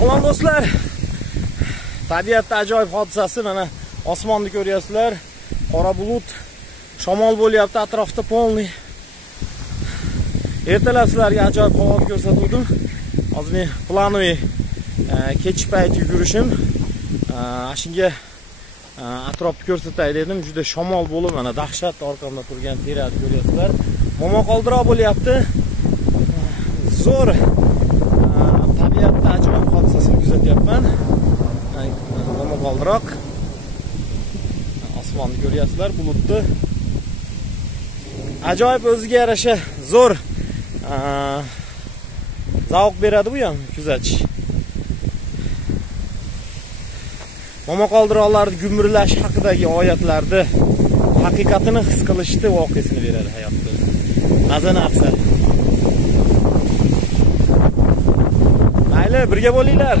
Salom do'stlar. Tabiatda ajoyib hodisasi, mana osmonni ko'ryapsizlar. Qora bulut, shamol bo'lyapti, atrofda polni. Ertalab sizlarga ajoyib havo ko'rsatdim. Hozir men planoviy kechki payt yugurishim. Shunga atrofni ko'rsatay dedim. Juda shamol bo'lib, mana dahshat orqamda turgan terani ko'ryapsizlar. Momaqaldiroq bo'lyapti. Zo'r tabiatda ajoyib hodisasini kuzatyapman. Momaqaldiroq. Osmonni ko'ryapsizlar, bulutni. Ajoyib, o'ziga yarasha zo'r zavq beradi bu ham kuzatish. Momaqaldiroqlarning gumburlash haqidagi oyatlarda haqiqatini his qilishni voqeasini beradi hayotda. Mazani afzal. Mayli, birga bo'linglar.